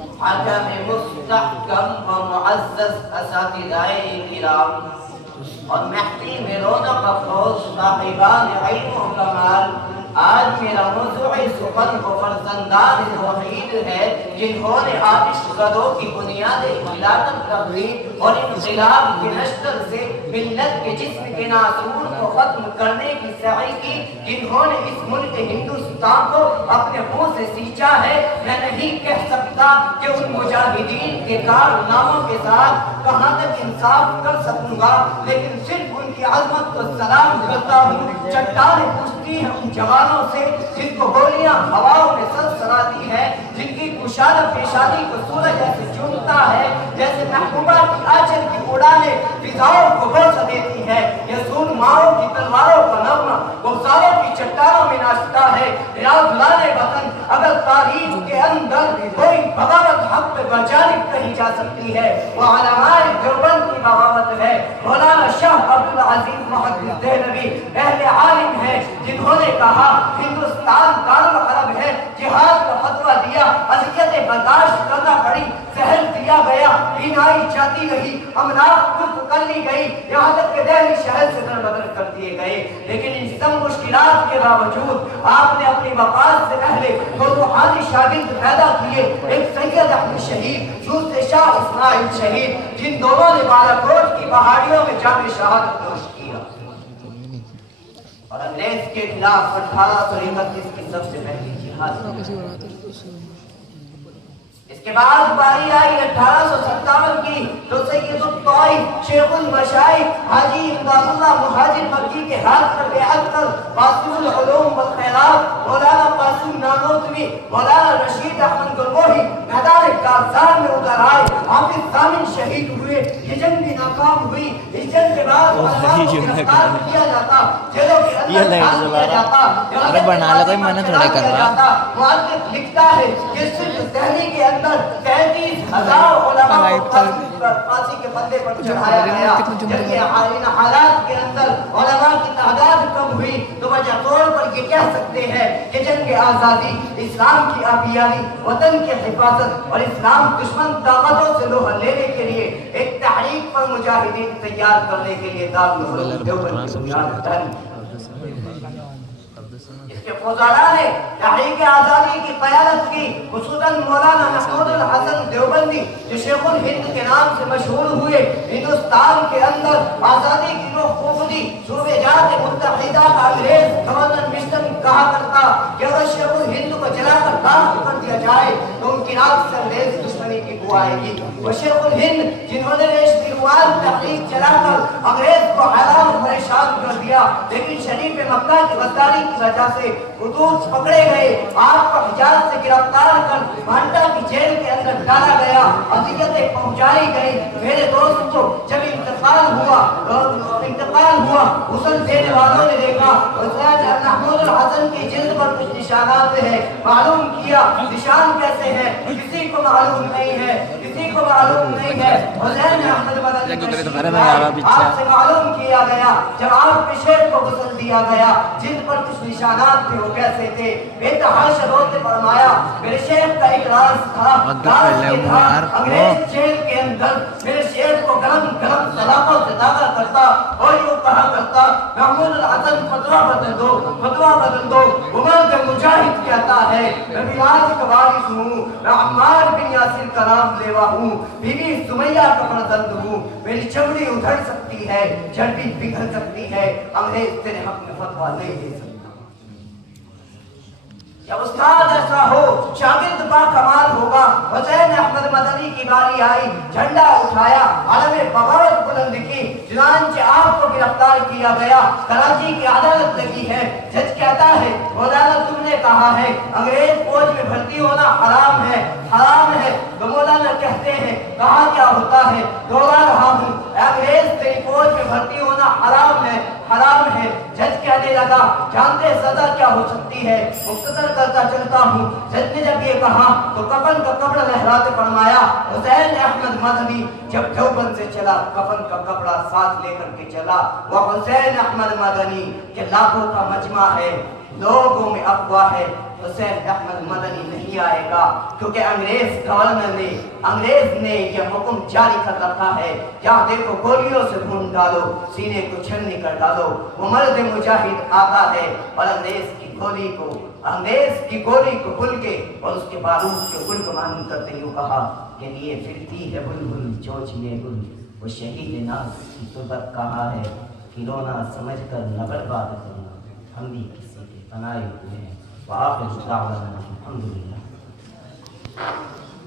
حکم مستحکم و معزز اساتذۂ کرام اور مہدی میں رونق افروز صاحبان علم و کمال، آج میرا موضوع سخن و فرزندان توحید ہے جنہوں نے آتش زدوں کی بنیادیں خلافت رکھی اور انقلاب کے نشتر سے ملت کے جسم کے ناسور کو ختم کرنے کی سعی کی، جنہوں نے اس ملک ہندوستان کو اپنے خون سے سینچا ہے۔ میں نہیں کہہ سکتا کہ ان مجاہدین کے کارناموں کے ساتھ کہاں تک انصاف کر سکوں گا، لیکن صرف ان کی عظمت کو سلام کرتا ہوں۔ چٹانیں پوچھتی ہیں ان جوانوں سے جن کو گولیاں ہواؤں میں سرسراتی ہے، جن کی کشادہ پیشانی کو سورج ایسے چومتا ہے جیسے محبوبہ کی آنچل کی اڑانیں فضاؤں کو بوسہ دیتی ہے۔ یسون ماؤں کی تلواروں کا نغمہ بغزاروں کی چٹانوں میں ناچتا ہے۔ ریاض لانے وطن اگر تاریخ کے اندر کوئی بغاوت حق پہ بجانب کہی جا سکتی ہے، وہ علماء دیوبند کی بغاوت ہے۔ مولانا شاہ عبدالعزیز محدث دہلوی اہل عالم ہے جنہوں نے کہا ہندوستان دارالحرب ہے، جہاد کا فتویٰ دیا، اذیتیں برداشت کرنا پڑی، زہر دیا گیا، بینائی جاتی رہی، املاک خرد کر لی گئی، یہاں تک کہ دہلی شہر سے در بدر کر دیے گئے۔ لیکن ان سب مشکلات کے باوجود آپ نے اپنی وقات سے پہلے دو روحانی شاگرد پیدا کیے، ایک سید احمد شہید، دوسرے شاہ اسماعیل شہید، جن دونوں نے بالاکوٹ کی پہاڑیوں میں جام شہادت نوش کیا اور انگریز کے خلاف 1831 کی سب سے پہلی جہاد۔ اس کے بعد باری آئی 1857 کی تو سید الطائف شیخ المشائخ حاجی امداد اللہ مہاجر مکی کے ہاتھ پر بیعت کر قاسم العلوم والخیرات مولانا قاسم نانوتوی، مولانا رشید احمد گرگوہی میدان کارزار میں اتر آئے۔ حافظ ضامن شہید ہوئے، یہ جنگ بھی ناکام ہوئی۔ اس جنگ کے بعد علماء کو گرفتار کیا جاتا، جیلوں کے اندر ڈال دیا جاتا، مؤلف لکھتا ہے کہ صرف دہلی کے اندر 33,000 علماء کو پھانسی کے پھندے پر چڑھایا گیا۔ جب ان حالات کے اندر علماء کی تعداد کم ہوئی تو وجہ طور پر یہ کہہ سکتے ہیں کہ جنگ آزادی، اسلام کی آبیاری، وطن کی حفاظت اور اسلام دشمن طاقتوں سے لوہا لینے کے لیے ایک تحریک پر مجاہدین تیار کرنے کے لیے دارالعلوم دیوبند کی بنیاد ڈالی۔ فضلاء نے تحریک آزادی کی قیادت کی، خصوصاً مولانا محمود الحسن دیوبندی جو شیخ الہند کے نام سے مشہور ہوئے۔ ہندوستان کے اندر آزادی کی روح پھونک دی۔ صوبہ جات متحدہ کا انگریز گورنر مسٹن کہا کرتا کہ اگر شیخ الہند کو جلا کر راکھ کر دیا جائے تو ان کی راکھ سے انگریز دشمنی کی بو آئے گی۔ وہ شیخ الہند جنہوں نے ریشمی روال تحریک چلا کر انگریز کو حیران پریشان کر دیا، لیکن شریف مکہ کی غداری کی وجہ سے خطوط پکڑے گئے، آپ کو حجاز سے گرفتار کر بھانٹا کی جیل کے اندر ڈالا گیا، اذیتیں پہنچائی گئی۔ میرے دوستو جب انتقال ہوا غسل دینے والوں نے دیکھا حسین محمود الحسن کی جلد پر کچھ نشانات ہیں، معلوم کیا نشان کیسے ہیں، کسی کو معلوم نہیں ہے، کسی کو معلوم نہیں ہے۔ حسین احمد مدنی آپ سے معلوم کیا گیا، جب آپ کے شیر کو غسل دیا گیا جلد پر کچھ نشانات تھے، وہ کیسے تھے؟ بے تحاشا روتے فرمایا میرے شیخ کا ایک راز تھا، انگریز جیل کے اندر میرے شیخ کو گرم گرم سلاخوں سے داغا کرتا اور یوں کہا کرتا محمود الحسن فتویٰ بدل دو، فتویٰ بدل دو۔ عمر مجاہد کہتا ہے میں بلال کا وارث ہوں، میں عمار بن یاسر کا نام لیوا ہوں، بیوی سمیہ کا فرزند ہوں، میری چمڑی ادھڑ سکتی ہے، چربی پگھل سکتی ہے، انگریز تیرے حق میں فتویٰ نہیں دے سکتا۔ جب استاد ایسا ہو شاگرد با کمال ہوگا۔ حسین احمد مدنی کی باری آئی، جھنڈا اٹھایا، علم بغاوت بلند کی، چنانچہ آپ کو گرفتار کیا گیا، کراچی کی عدالت لگی ہے۔ جج کہتا ہے مولانا تم نے کہا ہے انگریز فوج میں بھرتی ہونا حرام ہے، حرام ہے۔ تو مولانا کہتے ہیں کہا کیا ہوتا ہے، دوہرا رہا ہوں انگریز تیری فوج میں بھرتی ہونا حرام ہے، حرام ہے۔ جج کہنے لگا جانتے سزا کیا ہو سکتی ہے؟ مختصر کرتا چلتا ہوں۔ جج نے جب یہ کہا تو کفن کا کپڑا لہراتے فرمایا حسین احمد مدنی جب دیوبند سے چلا کفن کا کپڑا ساتھ لے کر کے چلا۔ وہ حسین احمد مدنی کہ لاکھوں کا مجمع ہے، لوگوں میں افواہ ہے، حسین احمد مدنی نہیں نہیں آئے گا، کیونکہ انگریز گورنر نے، انگریز نے یہ حکم جاری کر رکھا ہے، جہاں دیکھو گولیوں سے خون ڈالو، سینے کو چھلنی کر ڈالو۔ وہ مرد مجاہد آتا ہے اور انگریز کی گولی کو کھل کے اور اس کے بارود کے گل کو مانند کرتے ہوئے کہا کہ یہ پھرتی ہے بلبل چوچ میں گل، وہ شہید ناز کی تربت کہاں ہے، کھلونا سمجھ کر نہ برباد کرنا، ہم بھی کسی کے تنائے ہوئے ہیں۔ وآخر دعوانا الحمدللہ۔